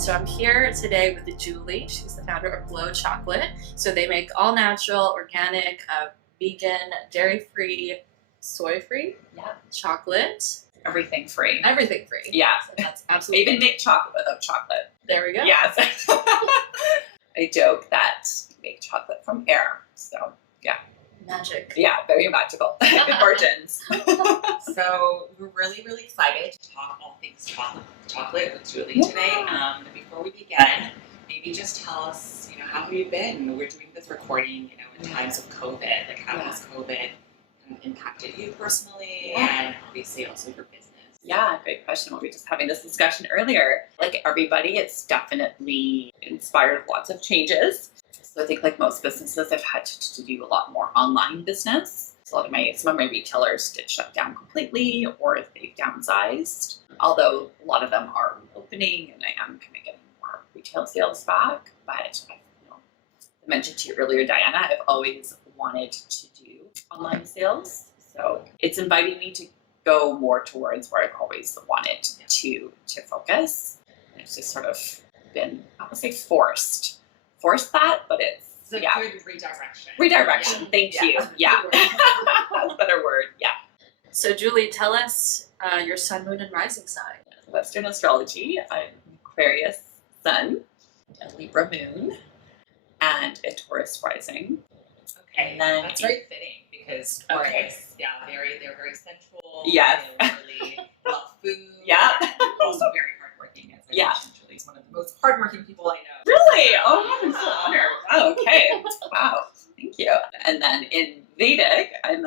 So I'm here today with Julie. She's the founder of Glow Chocolate. So they make all natural, organic, vegan, dairy-free, soy-free chocolate. Everything free. Everything free. Yeah. So that's absolutely. They even make chocolate without chocolate. There we go. Yes. I joke that we make chocolate from air. So, yeah. Magic. Yeah, very magical. Good margins. So we're really, really excited to talk all things chocolate with Julie today. But before we begin, maybe just tell us, how have you been? We're doing this recording, in times of COVID. Like, how has COVID kind of impacted you personally and obviously also your business? Yeah, great question. We were just having this discussion earlier. Like everybody, it's definitely inspired lots of changes. So I think like most businesses, I've had to do a lot more online business. So some of my retailers did shut down completely or they've downsized. Although a lot of them are opening and I am kind of getting more retail sales back. But I mentioned to you earlier, Diana, I've always wanted to do online sales. So it's inviting me to go more towards where I've always wanted to focus. And it's just sort of been, I would say forced that, but it's a good redirection. Redirection, thank you. Yeah. That's a better word, yeah. So Julie, tell us your sun, moon, and rising sign. Western astrology, I'm an Aquarius sun, a Libra moon, and a Taurus rising. Okay, and then that's very fitting because Taurus, they're very sensual. Yes. They really love food. Yeah. And also very hardworking, as I mentioned. Julie's one of the most hardworking people I know. Really? Oh, I'm so honored. Oh, okay. Wow. Thank you. And then in Vedic, I'm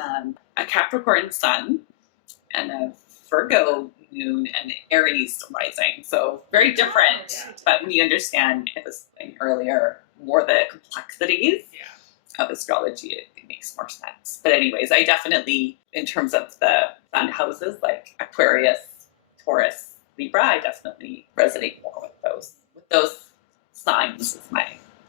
a Capricorn sun and a Virgo moon and Aries rising. So very different. But when you understand, I was saying earlier, more the complexities of astrology, it makes more sense. But anyways, I definitely, in terms of the sun houses, like Aquarius, Taurus, Libra, I definitely resonate more with those signs as my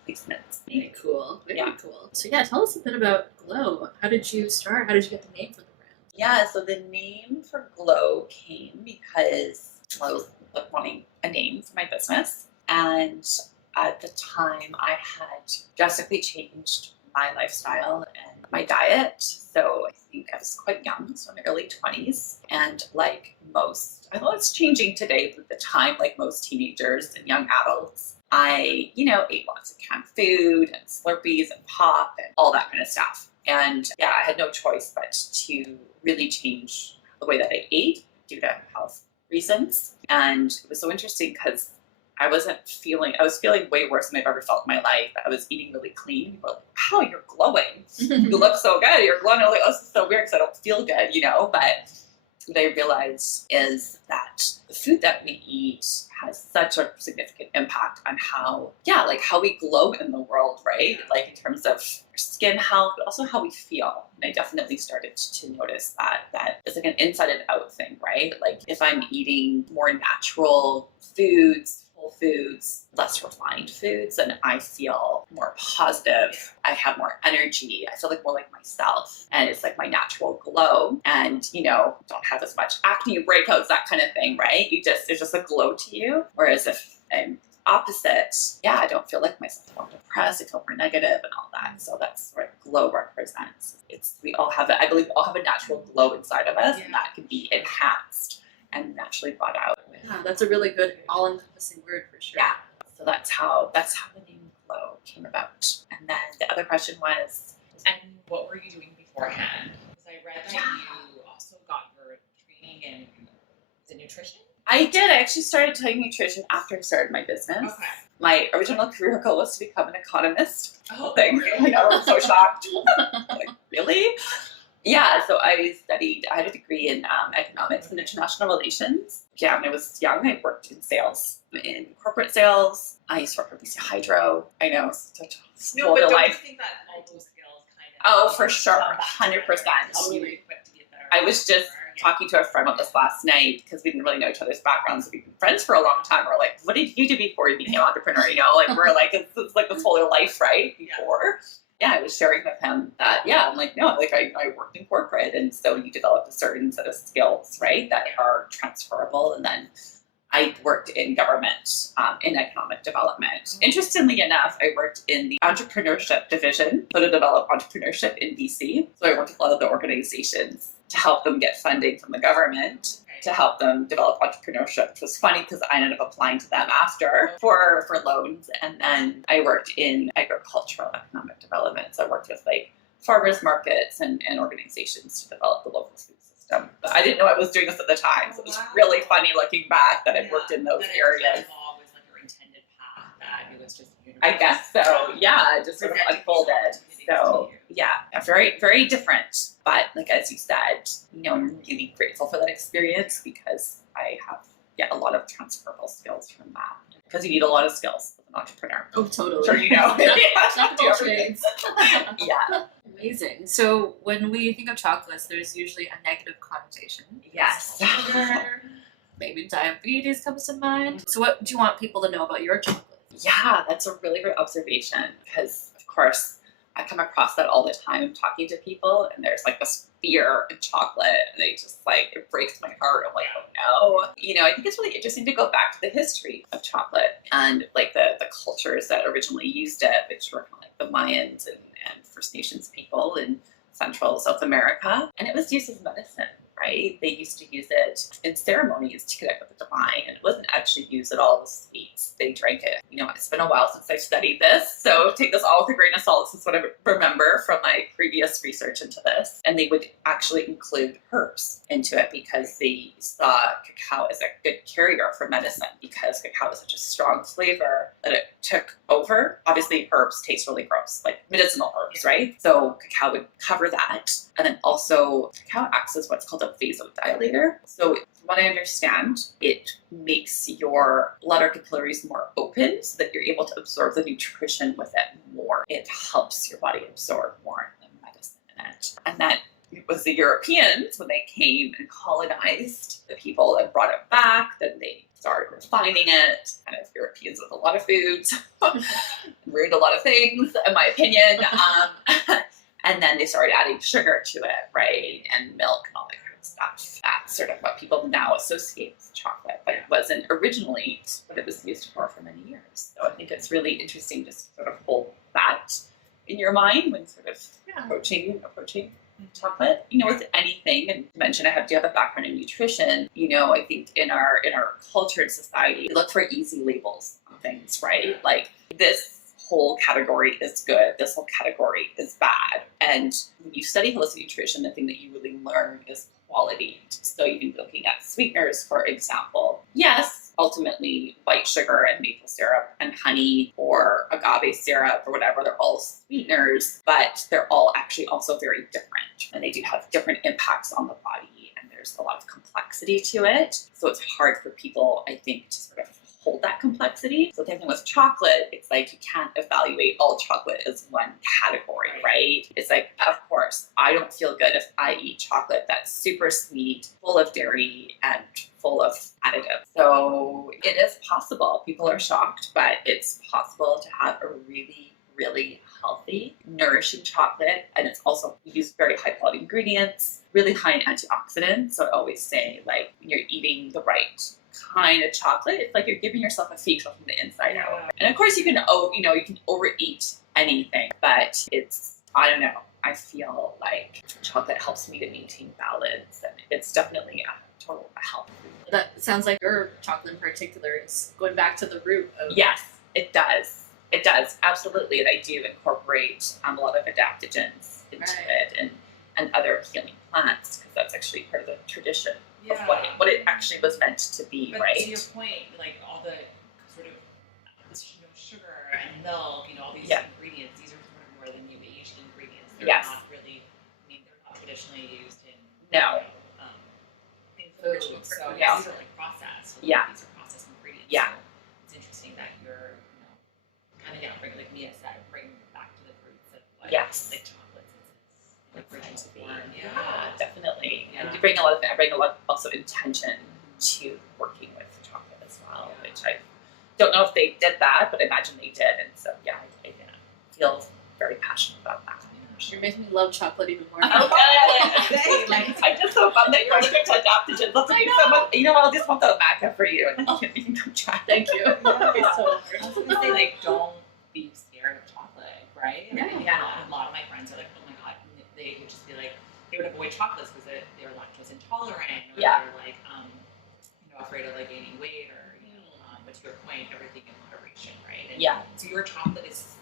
placements. Very cool. Very cool. So tell us a bit about Glow. How did you start? How did you get the name for the brand? Yeah, so the name for Glow came because I was wanting a name for my business. And at the time, I had drastically changed my lifestyle and my diet. So I think I was quite young, so in the early 20s. And like most, I know it's changing today, but at the time, like most teenagers and young adults, I, ate lots of canned food and Slurpees and pop and all that kind of stuff. And I had no choice but to really change the way that I ate due to health reasons. And it was so interesting because I was feeling way worse than I've ever felt in my life. I was eating really clean. People were like, wow, you're glowing. You look so good. You're glowing. I'm like, oh, this is so weird because I don't feel good, But what I realized is that the food that we eat has such a significant impact on how we glow in the world, right? Like in terms of skin health, but also how we feel. And I definitely started to notice that it's like an inside and out thing, right? Like if I'm eating more natural foods, foods, less refined foods, and I feel more positive. I have more energy. I feel like more like myself, and it's like my natural glow. And don't have as much acne, breakouts, that kind of thing, right? There's just a glow to you. Whereas if I'm opposite, I don't feel like myself. I'm depressed. I feel more negative and all that. So that's what glow represents. I believe we all have a natural glow inside of us, and that can be enhanced and naturally brought out. Yeah, that's a really good all-encompassing word for sure. Yeah. So that's how the name Glow came about. And then the other question was, and what were you doing beforehand? Because I read that you also got your training in nutrition. I did. I actually started taking nutrition after I started my business. Okay. My original career goal was to become an economist. Really? I know, I'm so shocked. Like, really? Yeah, so I had a degree in economics and international relations. Yeah, when I was young, I worked in sales, in corporate sales. I used to work for BC Hydro. I know, such a No, but don't life. you think that all those skills kind of... Oh, for sure, 100%. Really equipped to get better. I was just talking to a friend about this last night because we didn't really know each other's backgrounds. We've been friends for a long time. We're like, what did you do before you became an entrepreneur? We're like, it's like this whole life, right? Before. I was sharing with him that, I'm like, no, like I worked in corporate, and so you develop a certain set of skills, right, that are transferable. And then I worked in government, in economic development. Interestingly enough, I worked in the entrepreneurship division, so to develop entrepreneurship in BC. So I worked with a lot of the organizations to help them get funding from the government to help them develop entrepreneurship, which was funny because I ended up applying to them after for loans. And then I worked in agricultural economic development. So I worked with like farmers markets and organizations to develop the local food system. But I didn't know I was doing this at the time. So it was really funny looking back that I'd worked in those areas. Was like your intended path, that it was just I guess so. Yeah, it just sort of unfolded. So yeah, very, very different. But like as you said, I'm really grateful for that experience because I have a lot of transferable skills from that. Because you need a lot of skills as an entrepreneur. Oh, totally. Sure, Jack of all trades. Yeah. Amazing. So when we think of chocolates, there's usually a negative connotation. Yes. Sugar, maybe diabetes comes to mind. So what do you want people to know about your chocolate? Yeah, that's a really great observation because, of course, I come across that all the time talking to people, and there's like this fear in chocolate, and they just like, it breaks my heart. I'm like, oh no. I think it's really interesting to go back to the history of chocolate and like the cultures that originally used it, which were kind of like the Mayans and First Nations people in Central South America. And it was used as medicine, right? They used to use it in ceremonies to connect with the divine, and it wasn't actually used at all as sweets. They drank it. It's been a while since I've studied this, so take this all with a grain of salt. This is what I remember from my previous research into this. And they would actually include herbs into it because they saw cacao as a good carrier for medicine, because cacao is such a strong flavor that it took over. Obviously, herbs taste really gross, like medicinal herbs, right? So cacao would cover that. And then also, cacao acts as what's called a vasodilator. So from what I understand, it makes your blood or capillaries more open so that you're able to absorb the nutrition with it more. It helps your body absorb more of the medicine in it. And that it was the Europeans, when they came and colonized the people and brought it back, then they started refining it. Kind of Europeans with a lot of foods, ruined a lot of things, in my opinion. And then they started adding sugar to it, right? And milk and all that kind of stuff. That's sort of what people now associate with chocolate, but it wasn't originally what it was used for many years. So I think it's really interesting just to sort of hold that in your mind when sort of approaching chocolate. With anything, and to mention I do have a background in nutrition. I think in our culture and society, we look for easy labels on things, right? Like this whole category is good, this whole category is bad. And when you study holistic nutrition, the thing that you really learn is quality. So you can be looking at sweeteners, for example. Yes, ultimately white sugar and maple syrup and honey or agave syrup or whatever, they're all sweeteners, but they're all actually also very different. And they do have different impacts on the body, and there's a lot of complexity to it. So it's hard for people, I think, to sort of hold that complexity. So the thing with chocolate, it's like you can't evaluate all chocolate as one category, right? It's like, of course, I don't feel good if I eat chocolate that's super sweet, full of dairy, and full of additives. So it is possible. People are shocked, but it's possible to have a really, really healthy, nourishing chocolate. And it's also used very high quality ingredients, really high in antioxidants. So I always say, like, when you're eating the right kind of chocolate, it's like you're giving yourself a facial from the inside out. And of course you can overeat anything, but I don't know, I feel like chocolate helps me to maintain balance, and it's definitely a total health food. That sounds like your chocolate in particular is going back to the root of... Yes, it does. It does, absolutely. And I do incorporate a lot of adaptogens into it and other healing plants, because that's actually part of the tradition of what it actually was meant to be, but right? To your point, like all the sort of sugar and milk, all these ingredients, these are sort of more the new age ingredients. They're not really, they're not traditionally used in things like food. So these are like processed. These are processed ingredients. Yeah. So it's interesting that you're kind of bring, like Mia said, bring back to the roots of what like chocolates is like original form. Yeah, definitely. And I bring a lot also intention to working with chocolate as well, which I don't know if they did that, but I imagine they did. And so I feel very passionate about that. You're making me love chocolate even more. Okay. I'm just so bummed that you're allergic to adaptogens. Let's make so much. You know, I'll just want the maca for you, and you can come try. Thank you. I was gonna say, like, don't be scared of chocolate, right? Yeah. A lot of my friends are like, oh my god, they would just be like, they would avoid chocolates because they were lactose intolerant, or they were like, afraid of like gaining weight, or but to your point, everything in moderation, right? And so your chocolate is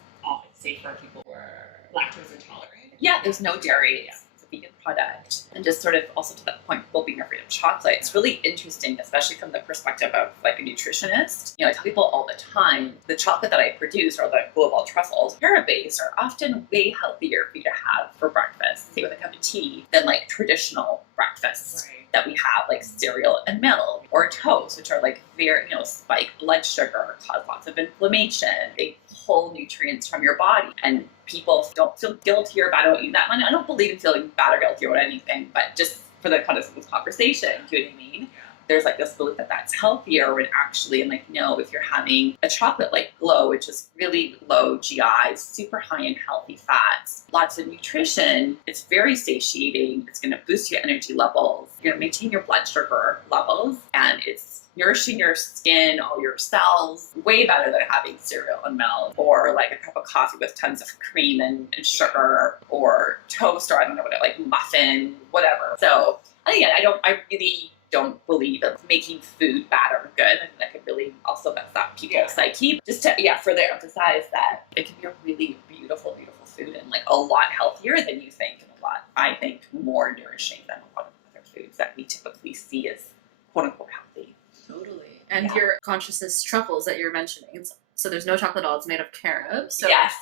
safe for people who are lactose intolerant. Yeah, there's no dairy. It's a vegan product. And just sort of also to that point, people being afraid of chocolate, it's really interesting, especially from the perspective of like a nutritionist. You know, I tell people all the time, the chocolate that I produce, or the global truffles, carob-based, are often way healthier for you to have for breakfast, say with a cup of tea, than like traditional breakfasts. Right. That we have, like cereal and milk, or toast, which are like very, spike blood sugar, cause lots of inflammation. They pull nutrients from your body, and people don't feel guilty or bad about eating that. I don't believe in feeling bad or guilty about anything, but just for the kind of this conversation, do you know what I mean? There's like this belief that that's healthier, when actually, I'm like, no, if you're having a chocolate like Glow, which is really low GI, super high in healthy fats, lots of nutrition, it's very satiating, it's going to boost your energy levels, you're going to maintain your blood sugar levels, and it's nourishing your skin, all your cells, way better than having cereal and milk, or like a cup of coffee with tons of cream and sugar, or toast, or I don't know what, like muffin, whatever. So again, I really don't believe in making food bad or good. I think that could really also mess up people's psyche. Just to further emphasize that it can be a really beautiful, beautiful food, and like a lot healthier than you think, and a lot, I think, more nourishing than a lot of other foods that we typically see as quote unquote healthy. Totally. And your consciousness truffles that you're mentioning, so there's no chocolate at all, it's made of carob. So yes.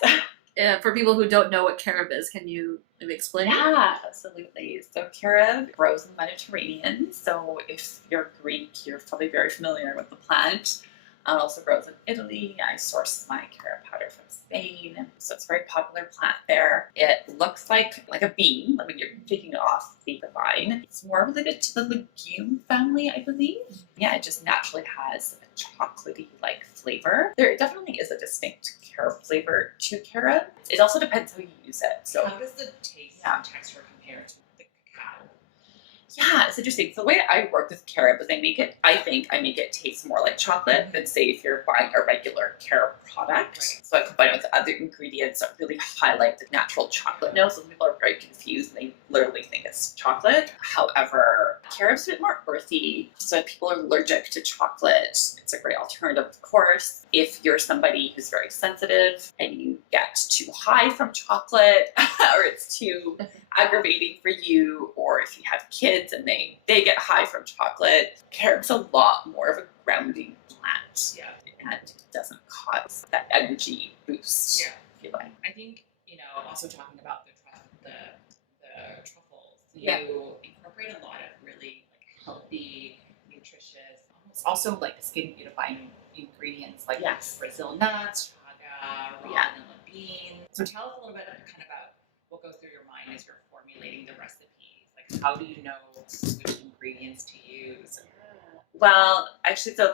For people who don't know what carob is, can you maybe explain? Yeah, absolutely. So carob grows in the Mediterranean. So if you're Greek, you're probably very familiar with the plant. It also grows in Italy. I source my carob powder from Spain. So it's a very popular plant there. It looks like a bean. I mean, you're taking it off the vine. It's more related to the legume family, I believe. Yeah, it just naturally has a chocolatey like flavor. There definitely is a distinct carob flavor to carob. It also depends how you use it. So how does the taste and texture compare to the cacao? Yeah, it's interesting. So the way I work with carob is I make it taste more like chocolate than, say, if you're buying a regular carob product. Right. So I combine it with other ingredients that really highlight the natural chocolate notes. So people are very confused. They literally think it's chocolate. However, carob's a bit more earthy. So if people are allergic to chocolate, it's a great alternative, of course. If you're somebody who's very sensitive and you get too high from chocolate, or it's too aggravating for you, or if you have kids and they get high from chocolate, carob's a lot more of a grounding plant. Yeah. And it doesn't cause that energy boost. Yeah. If you like. I think, also talking about the truffles, you incorporate a lot of really healthy, nutritious, also like skin beautifying ingredients like Brazil nuts, chaga, raw vanilla beans. So tell us a little bit about what goes through your mind as you're formulating the recipes. Like, how do you know which ingredients to use? Well, actually, so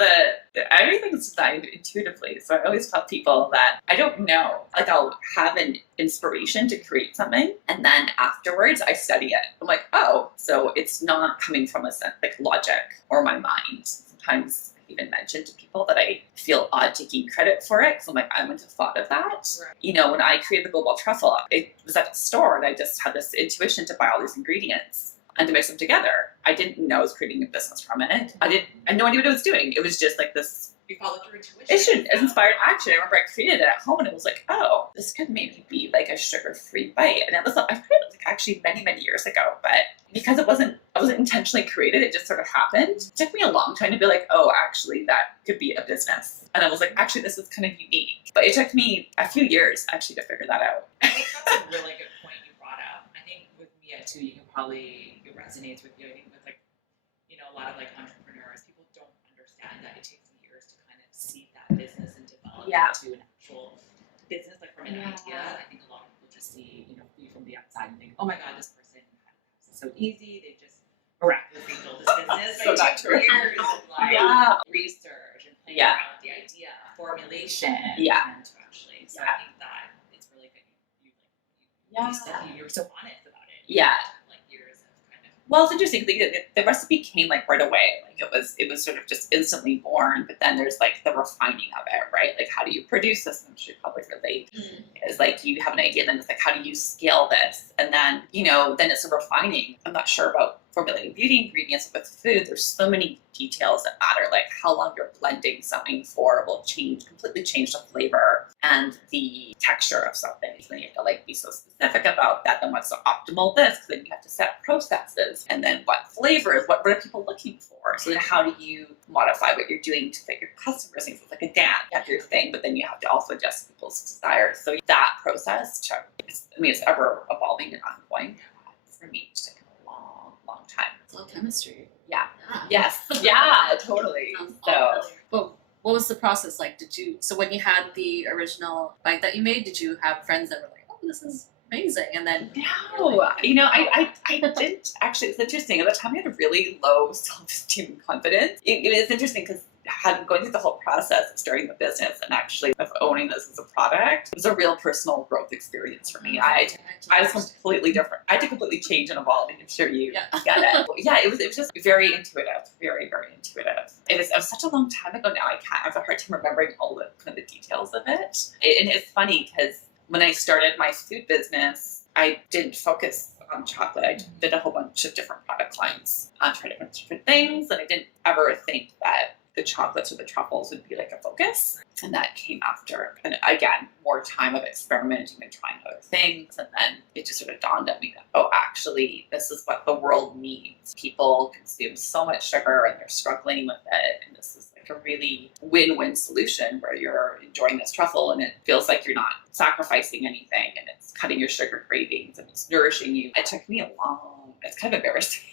everything's designed intuitively. So I always tell people that I don't know. Like, I'll have an inspiration to create something, and then afterwards I study it. I'm like, oh, so it's not coming from a sense like logic or my mind. Sometimes I even mention to people that I feel odd taking credit for it, because I'm like, I wouldn't have thought of that. Right. When I created the global truffle, it was at the store, and I just had this intuition to buy all these ingredients and to mix them together. I didn't know I was creating a business from it. I had no idea what I was doing. It was just like this. You followed your intuition. It was inspired action. I remember I created it at home, and it was like, oh, this could maybe be like a sugar-free bite. And I created it like actually many, many years ago, but because I wasn't intentionally created, it just sort of happened. It took me a long time to be like, oh, actually that could be a business. And I was like, actually, this is kind of unique. But it took me a few years actually to figure that out. I think that's a really good point you brought up. I think with Mia too, it resonates with you. I think with a lot of entrepreneurs, people don't understand that it takes years to kind of see that business and develop into an actual business, like from an idea. I think a lot of people just see, you from the outside and think, oh my God, this person is so easy. They just miraculously built this business. So it took years of research and playing around with the idea, formulation, and to actually. So I think that it's really good. Yeah. You were so honest about it. Yeah. Like years of kind of. Well, it's interesting. The recipe came like right away. Like it was sort of just instantly born. But then there's like the refining of it, right? Like how do you produce this? I'm sure you probably relate. Is like you have an idea, and then it's like how do you scale this? And then then it's a refining. I'm not sure about formulating beauty ingredients with food. There's so many details that matter, like how long you're blending something for will completely change the flavor and the texture of something. So then you have to like be so specific about that. Then what's the optimal this? Because then you have to set processes, and then what flavors? What are people looking for? So then how do you modify what you're doing to fit your customers' needs? It's like a dance. You have your thing, but then you have to also adjust people's desires. So that process, it's ever evolving and ongoing. For me, it's taken a long time. It's all chemistry. Yeah. Yes. Yeah, totally. So, but what was the process like? So when you had the original bite that you made, did you have friends that were like, oh, this is amazing? And then no, I didn't actually. It's interesting. At the time, I had a really low self-esteem and confidence. It was interesting because going through the whole process of starting the business and actually of owning this as a product was a real personal growth experience for me. I was completely different. I had to completely change and evolve, and I'm sure you get it. Yeah, it was just very intuitive, very, very intuitive. It was such a long time ago now. I have a hard time remembering all the kind of the details of it. And it's funny because when I started my food business, I didn't focus on chocolate. I did a whole bunch of different product lines, tried different things, and I didn't ever think that the chocolates or the truffles would be like a focus. And that came after, and again, more time of experimenting and trying other things. And then it just sort of dawned on me that, oh, actually, this is what the world needs. People consume so much sugar and they're struggling with it. And this is like a really win-win solution where you're enjoying this truffle and it feels like you're not sacrificing anything and it's cutting your sugar cravings and it's nourishing you. It took me it's kind of embarrassing.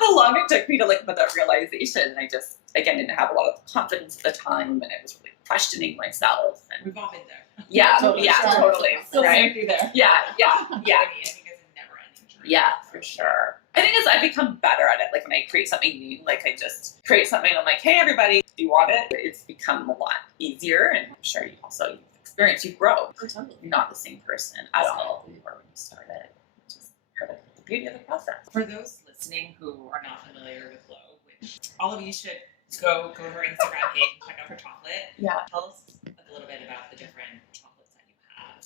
How long it took me to like put that realization, and I just again didn't have a lot of confidence at the time, and I was really questioning myself. And we've all been there. Yeah, totally. Still right? you there. Yeah. I think it's a never-ending journey. Yeah, for sure. I think I've become better at it. Like when I create something new, like I just create something, and I'm like, hey, everybody, do you want it? It's become a lot easier, and I'm sure you've experienced, you grow. You're not the same person at all you were when you started. Which is part of the beauty of the process. For those listening who are not familiar with Glow, which all of you should go to her Instagram page and check out her chocolate. Yeah. Tell us a little bit about the different chocolates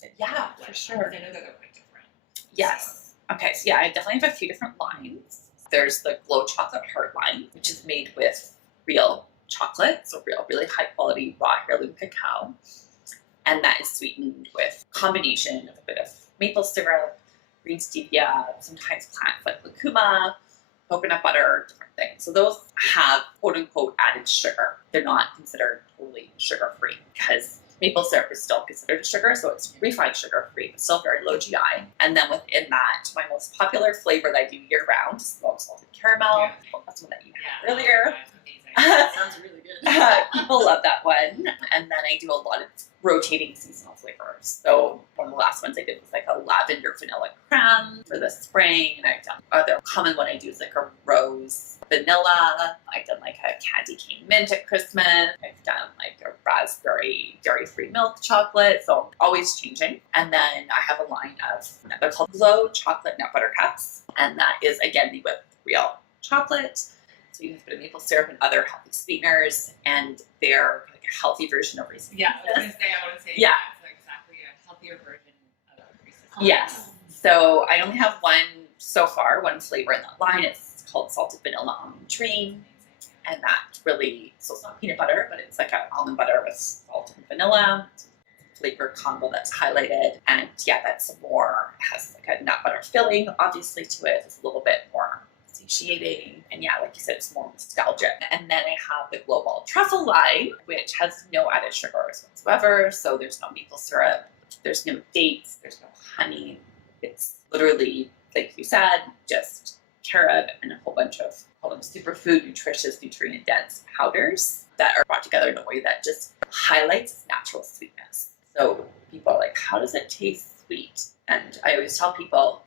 that you have. Yeah, for sure. I know that they're quite different. Yes. Okay, so yeah, I definitely have a few different lines. There's the Glow Chocolate Heart line, which is made with real chocolate, so really high quality raw heirloom cacao. And that is sweetened with a combination of a bit of maple syrup, green stevia, sometimes plants like lucuma, coconut butter, different things. So those have quote unquote added sugar. They're not considered totally sugar free because maple syrup is still considered sugar, so it's refined sugar free, but still very low GI. And then within that, my most popular flavor that I do year round is smoked salted caramel. Yeah. Well, that's one that you had earlier. Sounds really good. People love that one. And then I do a lot of rotating seasonal flavors. So one of the last ones I did was like a lavender vanilla creme for the spring. And I've done other common one I do is like a rose vanilla. I've done like a candy cane mint at Christmas. I've done like a raspberry dairy-free milk chocolate. So always changing. And then I have a line of, they're called Glow Chocolate Nut Butter Cups. And that is again made with real chocolate. So you can put in maple syrup and other healthy sweeteners, and they're like a healthy version of Reese's. Yeah, I want to say yeah. It's exactly a healthier version of Reese's. Yes. So I only have one flavor in that line. It's called Salted Vanilla Almond Dream, and that really, so it's not peanut butter, but it's like an almond butter with salt and vanilla. Flavor combo that's highlighted, and yeah, that's more, has like a nut butter filling obviously to it. It's a little bit more satiating, and yeah, like you said, it's more nostalgic. And then I have the Glow Ball Truffle line, which has no added sugars whatsoever. So there's no maple syrup, there's no dates, there's no honey. It's literally, like you said, just carob and a whole bunch of, call them superfood, nutritious, nutrient dense powders that are brought together in a way that just highlights natural sweetness. So people are like, how does it taste sweet? And I always tell people,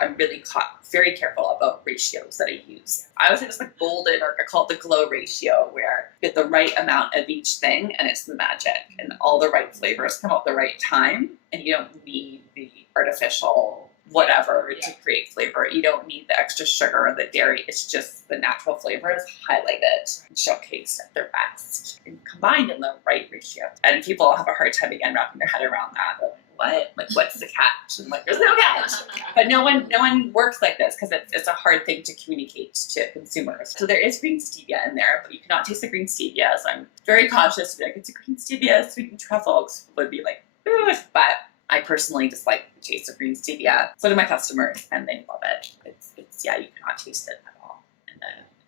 I'm really very careful about ratios that I use. I always say it's like golden, or I call it the glow ratio, where you get the right amount of each thing and it's the magic. And all the right flavors come out the right time, and you don't need the artificial whatever Yeah. to create flavor. You don't need the extra sugar or the dairy. It's just the natural flavors highlighted and showcased at their best and combined in the right ratio. And people have a hard time again wrapping their head around that. But what? Like, what's the catch? And like, there's no catch. But no one works like this because it's a hard thing to communicate to consumers. So there is green stevia in there, but you cannot taste the green stevia. So I'm very cautious to be like, it's a green stevia sweetened truffle. 'Cause people would be like, ugh. But I personally dislike the taste of green stevia. So do my customers, and they love it. It's yeah, you cannot taste it at all in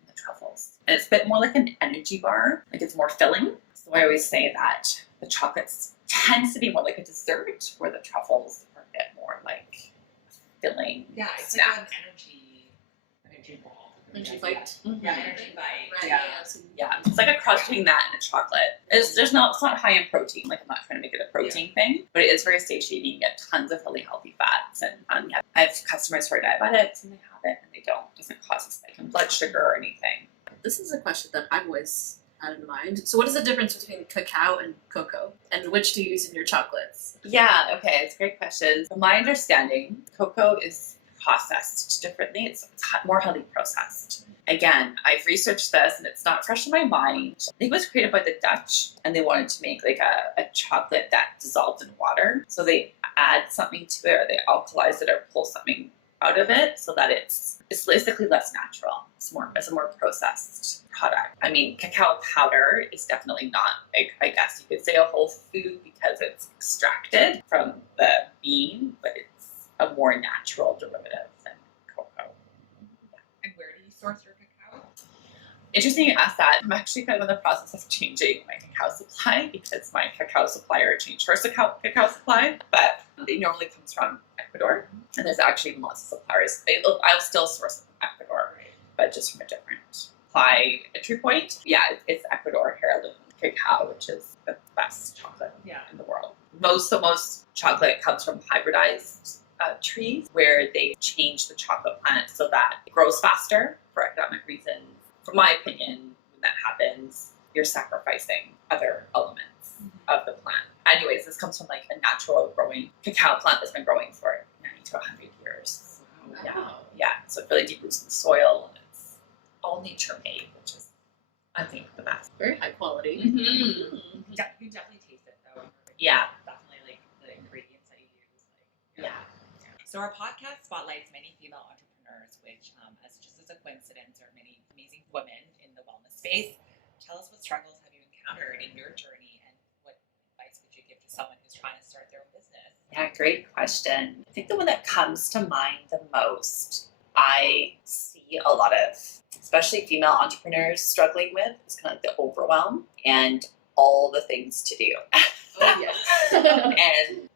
the truffles. And it's a bit more like an energy bar. Like it's more filling. So I always say that the chocolates tends to be more like a dessert, where the truffles are a bit more like filling. Yeah, it's snack. like an energy ball. Energy bite. Yeah, energy bite. Right. Yeah. So Yeah, it's like a crunch between that and a chocolate. It's not high in protein. Like I'm not trying to make it a protein thing, but it is very satiating. You get tons of really healthy fats, and yeah, I have customers who are diabetics and they have it and they don't. It doesn't cause a spike in blood sugar or anything. this is a question that I've always had in mind. So what is the difference between cacao and cocoa? And which do you use in your chocolates? Yeah, okay, it's a great question. From my understanding, cocoa is processed differently. It's more highly processed. Again, I've researched this and it's not fresh in my mind. I think it was created by the Dutch and they wanted to make like a chocolate that dissolved in water. So they add something to it or they alkalize it or pull something out of it so that it's basically less natural. It's a more processed product. I mean, cacao powder is definitely not, I guess you could say, a whole food because it's extracted from the bean, but it's a more natural derivative than cocoa. And where do you source your cacao? Interesting you asked that. I'm actually kind of in the process of changing my cacao supply because my cacao supplier changed her cacao supply, but it normally comes from Ecuador, and there's actually lots of suppliers. I'll still source from Ecuador, but just from a different supply entry point. Yeah, it's Ecuador heirloom cacao, which is the best chocolate in the world. Most chocolate comes from hybridized trees, where they change the chocolate plant so that it grows faster for economic reasons. From my opinion, when that happens, you're sacrificing other elements of the plant. Anyways, this comes from like a natural growing cacao plant that's been growing for 90 to 100 years. Yeah. So it really deep roots in the soil, and it's all nature made, which is, I think, the best. Very high quality. Mm-hmm. You can definitely taste it though. Yeah. Definitely like the ingredients that you use. Yeah. So our podcast spotlights many female entrepreneurs, which, as just as a coincidence, are many amazing women in the wellness space. Tell us what struggles have you encountered in your journey, and what advice would you give to someone who's trying to start their own business? Yeah, great question. I think the one that comes to mind the most, I see a lot of, especially female entrepreneurs struggling with, is kind of like the overwhelm and all the things to do. Oh, yes. And,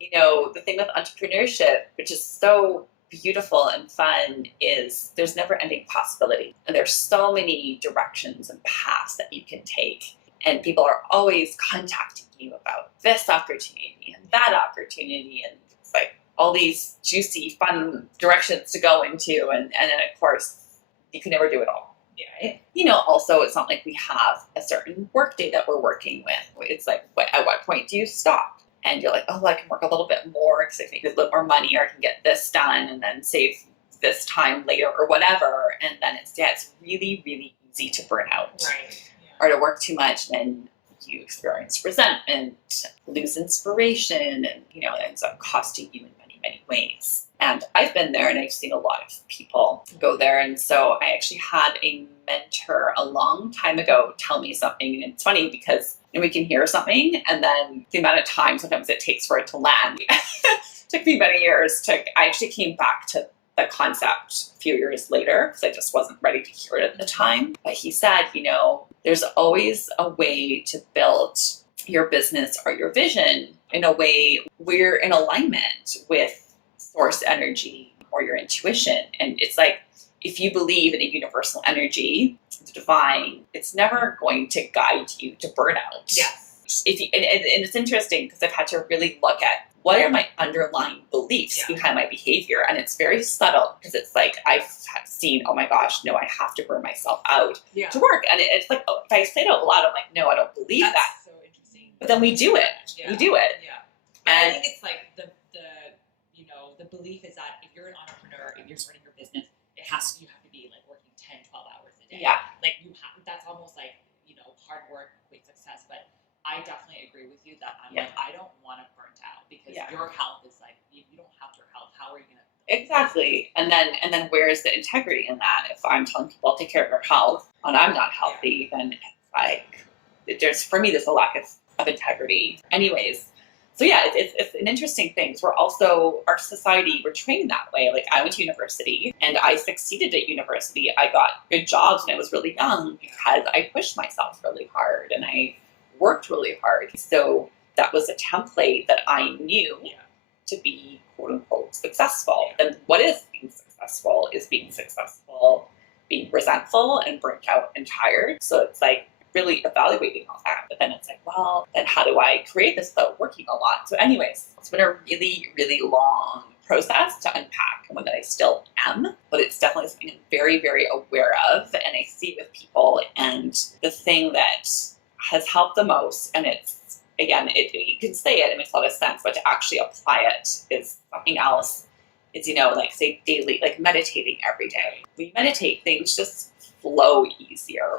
the thing with entrepreneurship, which is so beautiful and fun, is there's never ending possibility. And there's so many directions and paths that you can take. And people are always contacting you about this opportunity and that opportunity. And it's like all these juicy, fun directions to go into. And then, of course, you can never do it all. Yeah. Also, it's not like we have a certain work day that we're working with. It's like, at what point do you stop? And you're like, oh, I can work a little bit more because I can make a little more money, or I can get this done and then save this time later or whatever. And then it's really, really easy to burn out. Right. Or to work too much, then you experience resentment, lose inspiration, and it ends up costing you in many, many ways. And I've been there, and I've seen a lot of people go there. And so I actually had a mentor a long time ago tell me something, and it's funny because we can hear something, and then the amount of time sometimes it takes for it to land. Took me many years. I actually came back to the concept a few years later because I just wasn't ready to hear it at the time. But he said, there's always a way to build your business or your vision in a way we're in alignment with source energy or your intuition. And it's like, if you believe in a universal energy, the divine, it's never going to guide you to burnout. Yes. And it's interesting because I've had to really look at what are my underlying beliefs behind my behavior. And it's very subtle because it's like I've seen, oh my gosh, no, I have to burn myself out to work. And it's like, if I say it out loud, I'm like, no, I don't believe That's that. so interesting. But then we do it. Yeah. We do it. Yeah. And I think it's like the you're starting your business, you have to be like working 10, 12 hours a day. Yeah. Like that's almost like, hard work equates success. But I definitely agree with you that I'm like, I don't want to burnt out because your health is like, you don't have your health. How are you going to? Exactly. And then where's the integrity in that? If I'm telling people take care of your health and I'm not healthy, then it's like, there's a lack of integrity. Anyways. So yeah, it's an interesting thing. So our society, we're trained that way. Like I went to university and I succeeded at university. I got good jobs when I was really young because I pushed myself really hard and I worked really hard. So that was a template that I knew to be quote unquote successful. And what is being successful is being successful, being resentful and burnt out and tired. So it's like, really evaluating all that. But then it's like, well, then how do I create this without working a lot? So anyways, it's been a really, really long process to unpack and one that I still am, but it's definitely something I'm very, very aware of and I see with people. And the thing that has helped the most, and it's, again, you can say it makes a lot of sense, but to actually apply it is something else. Is, like say daily, like meditating every day. When you meditate, things just flow easier.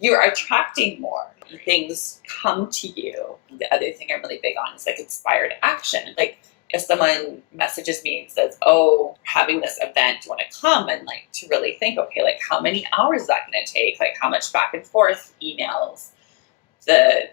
You're attracting more. Things come to you. The other thing I'm really big on is like inspired action. Like if someone messages me and says, oh, having this event, do you want to come? And like to really think, okay, like how many hours is that going to take? Like how much back and forth emails, the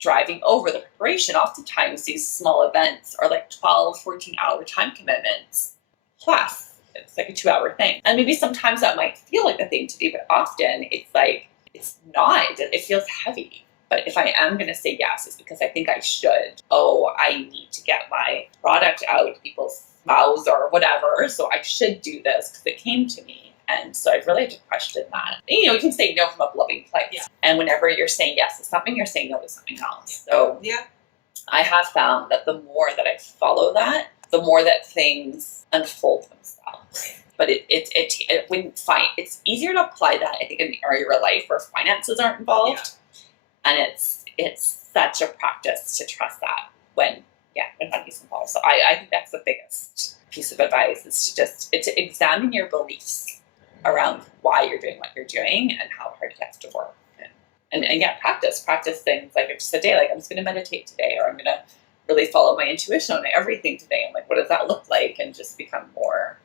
driving over, the preparation. Oftentimes these small events are like 12, 14-hour time commitments plus. It's like a 2-hour thing. And maybe sometimes that might feel like a thing to do, but often it's like, it's not. It feels heavy. But if I am going to say yes, it's because I think I should. Oh, I need to get my product out to people's mouths or whatever. So I should do this because it came to me. And so I really had to question that. You can say no from a loving place. Yeah. And whenever you're saying yes to something, you're saying no to something else. So I have found that the more that I follow that, the more that things unfold themselves. But it's easier to apply that, I think, in the area of your life where finances aren't involved. And it's such a practice to trust that when money's involved. So I think that's the biggest piece of advice is to examine your beliefs around why you're doing what you're doing and how hard you have to work. And practice things like just a day, like I'm just going to meditate today, or I'm going to really follow my intuition on everything today. I'm like, what does that look like? And just become more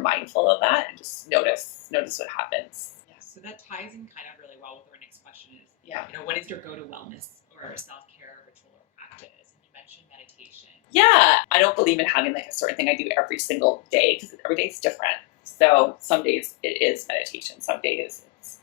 mindful of that and just notice what happens. Yeah, so that ties in kind of really well with our next question is, what is your go-to wellness or self-care ritual or practice? And you mentioned meditation. Yeah, I don't believe in having like a certain thing I do every single day because every day is different. So some days it is meditation. Some days it's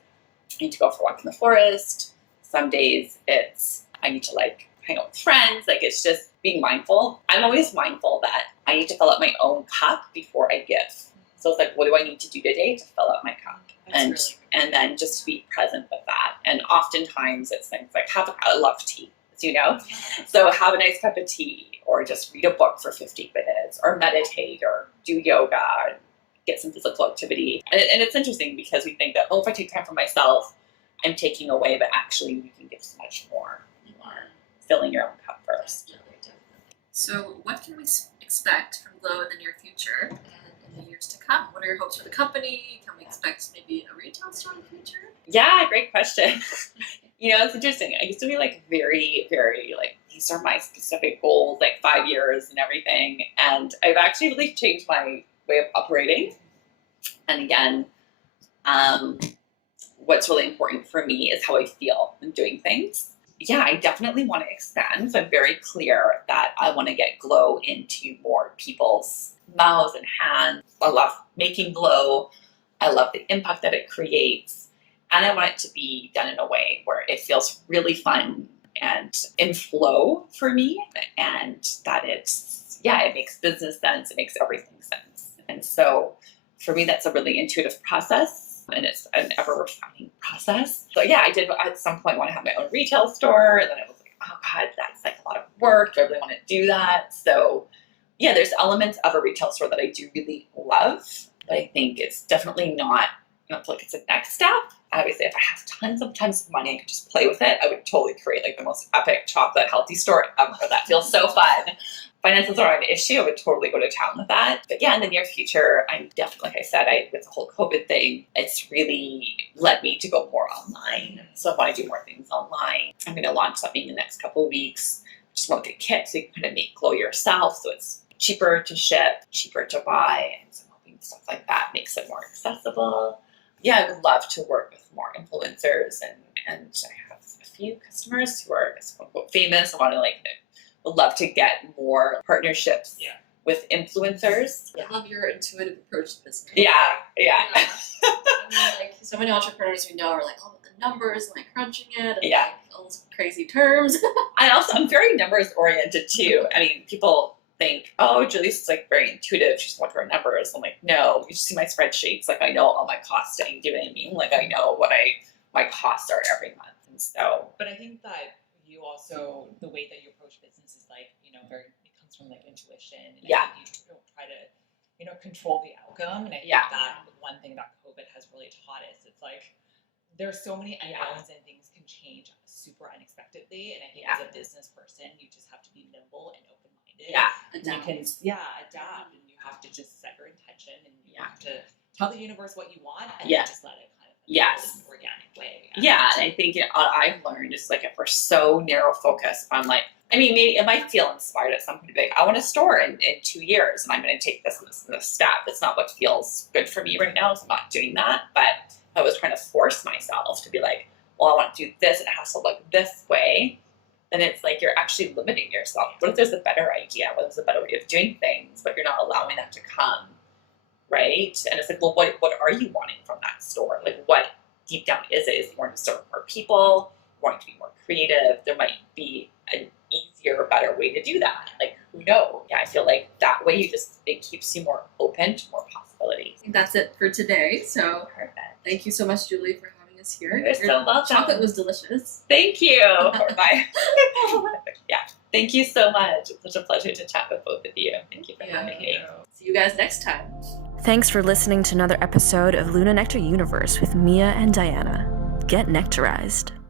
I need to go for a walk in the forest. Some days it's I need to like hang out with friends. Like it's just being mindful. I'm always mindful that I need to fill up my own cup before I give. So it's like, what do I need to do today to fill up my cup? And then just be present with that. And oftentimes it's things like I love tea, as you know. So have a nice cup of tea or just read a book for 50 minutes or meditate or do yoga and get some physical activity. And it's interesting because we think that, if I take time for myself, I'm taking away, but actually you can give so much more. You are filling your own cup first. So what can we expect from Glow in the near future and in the years to come? What are your hopes for the company? Can we expect maybe a retail store in the future? Yeah, great question. It's interesting. I used to be like very, very like, these are my specific goals, like 5 years and everything. And I've actually really changed my way of operating. And again, what's really important for me is how I feel when doing things. Yeah, I definitely want to expand. So I'm very clear that I want to get Glow into more people's mouths and hands. I love making Glow. I love the impact that it creates. And I want it to be done in a way where it feels really fun and in flow for me. And that it makes business sense. It makes everything sense. And so for me, that's a really intuitive process. And it's an ever-refining process. So yeah, I did at some point want to have my own retail store. And then I was like, oh God, that's like a lot of work. Do I really want to do that? So yeah, there's elements of a retail store that I do really love. But I think it's definitely not, I don't feel like it's a next step. Obviously, if I have tons of money, I could just play with it. I would totally create like the most epic chocolate healthy store ever. That feels so fun. finances are an issue, I would totally go to town with that. But yeah, in the near future, I'm definitely, like I said, with the whole COVID thing, it's really led me to go more online. So I want to do more things online. I'm going to launch something in the next couple of weeks. Just want the kit so you can kind of make glow yourself. So it's cheaper to ship, cheaper to buy, and some stuff like that makes it more accessible. Yeah, I would love to work with more influencers, and I have a few customers who are quote unquote famous. I want to would love to get more partnerships with influencers. I love your intuitive approach to business. Yeah. I mean, so many entrepreneurs we know are all the numbers and crunching it and all those crazy terms. I'm very numbers oriented too. I mean, people think, oh, Julie's very intuitive. She's going through her numbers. I'm like, no, you just see my spreadsheets. I know all my costing. Do you know what I mean? I know what my costs are every month. And so, but I think that you also, the way that you approach business is very, it comes from intuition. And I think you don't try to, control the outcome. And I think that one thing that COVID has really taught us, it's there's so many unknowns and things can change super unexpectedly. And I think as a business person, you just have to be nimble and open-minded. Adapt. You can, adapt, and you have to just set your intention, and you have to tell the universe what you want, and then just let it kind of in an organic way. And I think I've learned is if we're so narrow focused on maybe it might feel inspired at some point to be I want a store in 2 years, and I'm going to take this and this step. It's not what feels good for me right now, so I'm not doing that. But I was trying to force myself to be well, I want to do this, and it has to look this way. Then it's you're actually limiting yourself. What if there's a better idea? What if there's a better way of doing things, but you're not allowing that to come, right? And it's well, what are you wanting from that store? What deep down is it? Is it wanting to serve more people? Wanting to be more creative? There might be an easier, better way to do that. Who knows? Yeah, I feel that way it keeps you more open to more possibilities. I think that's it for today. So Perfect. Thank you so much, Julie, for having us here. You're so welcome. Chocolate was delicious. Thank you. Bye. Thank you so much. It's such a pleasure to chat with both of you. Thank you for having me. See you guys next time. Thanks for listening to another episode of Luna Nectar Universe with Mia and Diana. Get nectarized.